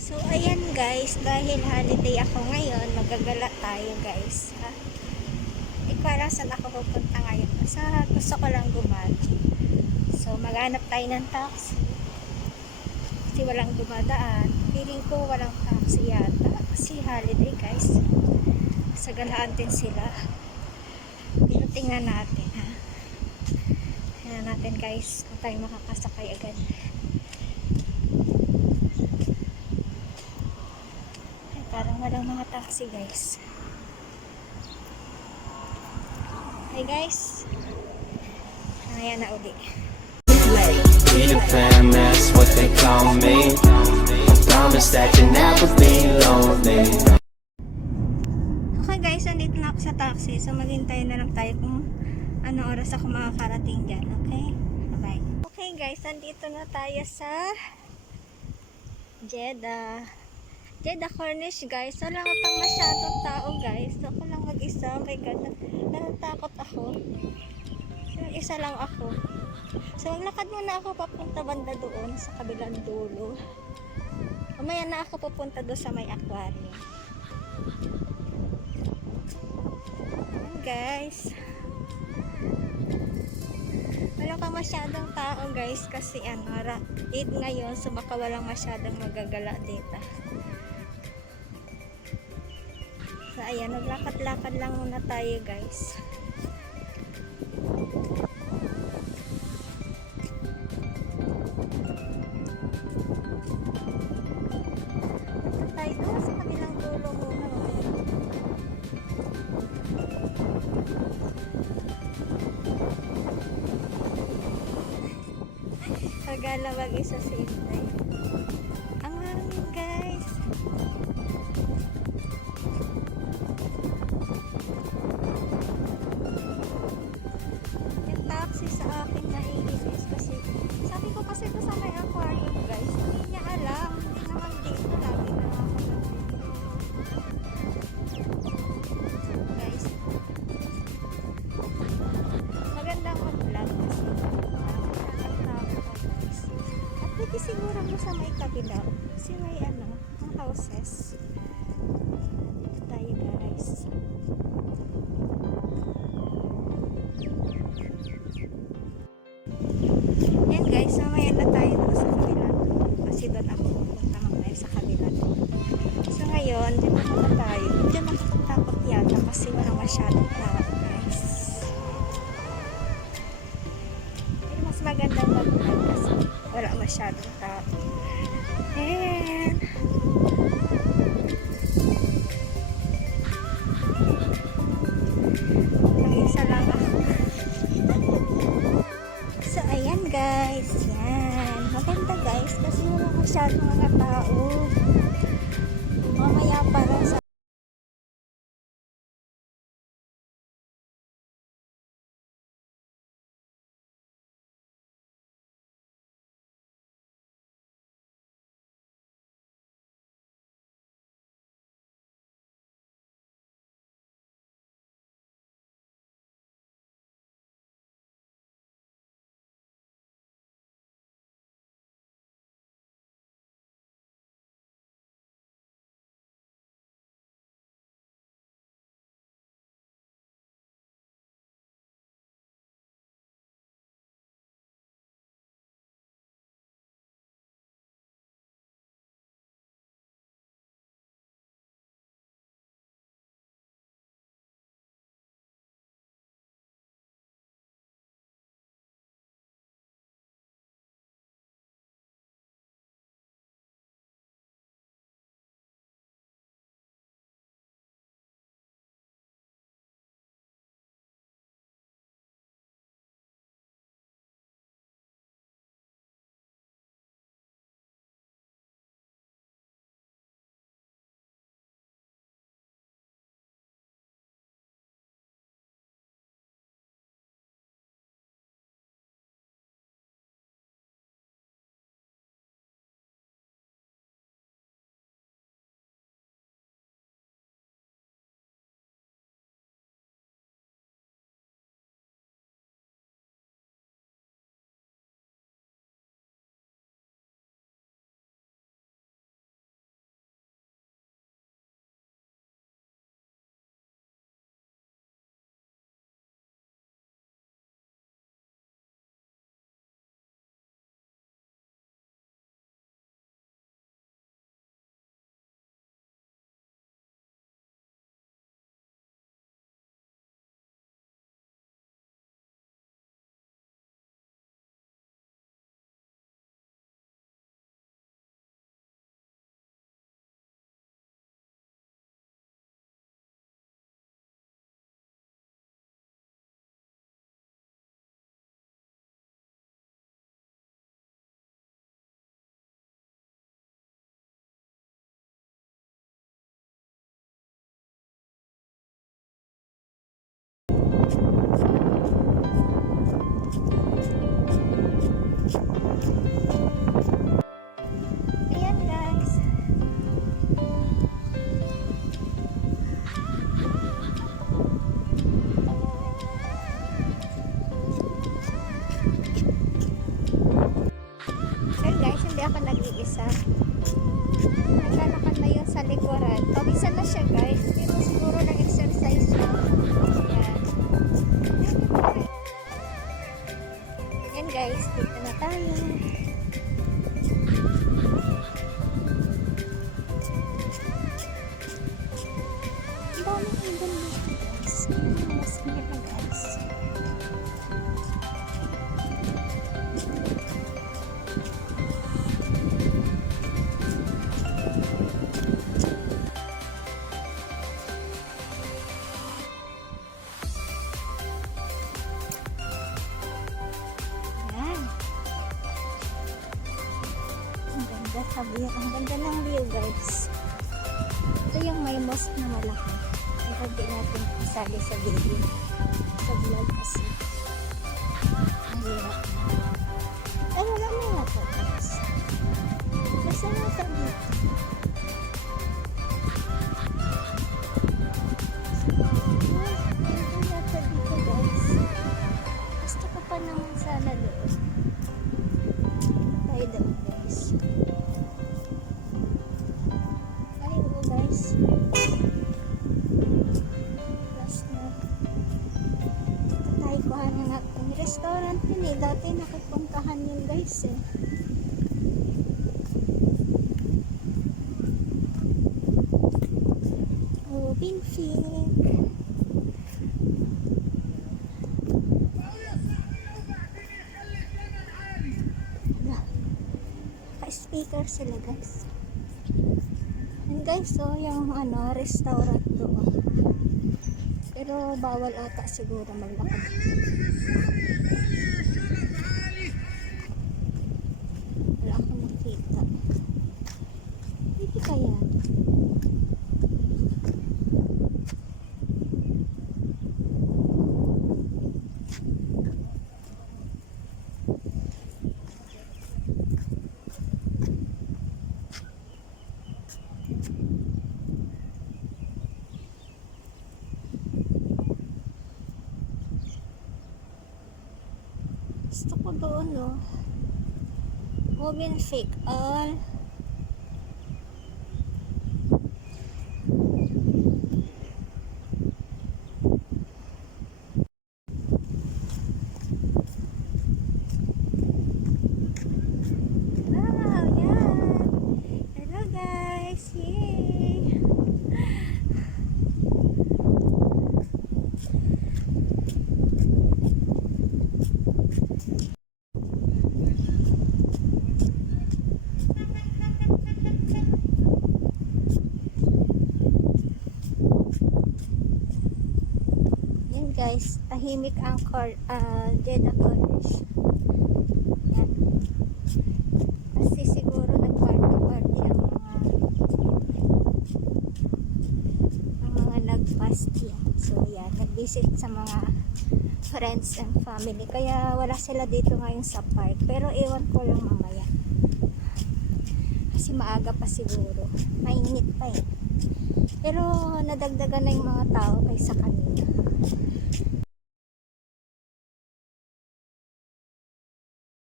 So ayan guys, dahil holiday ako ngayon, magagala tayo guys. Ha? Para saan ako pupunta ngayon? Sa gusto ko lang gumala. So maghanap tayo ng taxi. Kasi walang dumadaan. Feeling ko walang taxi yata. Kasi holiday guys. Sa galaan din sila. Pero tingnan natin ha. Tingnan natin guys kung tayo makakasakay agad. Parang walang mga taxi guys. Hi guys. Ayan na uli. Peter Pan, that's what they call me. Promise that you never be lonely. Okay guys, andito na ako sa taxi. So maghintay na lang tayo kung anong oras ako makakarating dyan. Okay? Bye-bye. Okay guys, andito na tayo sa Jeddah. Jeddah Corniche guys. Wala ka pang masyadong tao guys. Ako lang mag-isa. Oh my god. Natatakot ako. So isa lang ako. So maglakad muna ako papunta banda doon sa kabilang dulo. Mamaya na ako pupunta doon sa may aquarium. Ayan guys. Wala pa masyadong tao guys kasi Eid ngayon, so baka walang masyadong magagala dito. So ayan, naglakad-lakad lang muna tayo guys. Tayo doon sa kabilang dulo muna. Kagala mag-isa sa intay. Ang hangin guys. Yung taxi sa akin naiinis kasi sabi ko kasi ito sa may aquarium guys. Hindi niya alam. Hindi naman dito lagi na ako guys. Magandang mag-vlog kasi nakakatawa ko guys. At pwede siguro mo sa may kabilaw. Kasi may ang houses. Dito tayo guys. Yan guys, mamaya na tayo doon sa kabilang. Kasi doon ako pupunta mamaya sa kabilang. So ngayon, dito muna tayo. Hindi nakakatakot yata kasi wala masyadong tao guys. Pero mas magandang mag-vlog kasi wala masyadong tao. And mag-isa lang ako. So ayan guys, yan. Maganda guys kasi wala masyadong mga tao. Mamaya para sa Yan ang view guys. Ito yung may mosque na malaki. Pero di natin isali sa video. Sa vlog kasi. Mahirap na. Ay, wala na nga to guys. Basta na ito dito. Ay, yata dito guys. Gusto ko pa naman sana doon. Tayo doon guys. Ay, oo guys. Last na. Ito tayo kuhanan natin. Restaurant yun eh. Dati nakapuntahan yun guys eh. Oh, Binfig. Speaker sila guys. And guys, so yung ano, restaurant doon. Pero bawal ata siguro maglakad. Wala akong nakita. Hindi kaya. Gusto ko doon, no? Women fake all. Wow, yan. Hello guys. Yay. Yan guys, tahimik ang Jeddah Corniche. Yan. Kasi siguro nag-party ang mga nag-fast yan. So yan, nag-visit sa mga friends and family. Kaya wala sila dito ngayon sa park. Pero ewan ko lang mamaya. Kasi maaga pa siguro. Mainit pa eh. Pero nadagdagan na yung mga tao kaysa kanina.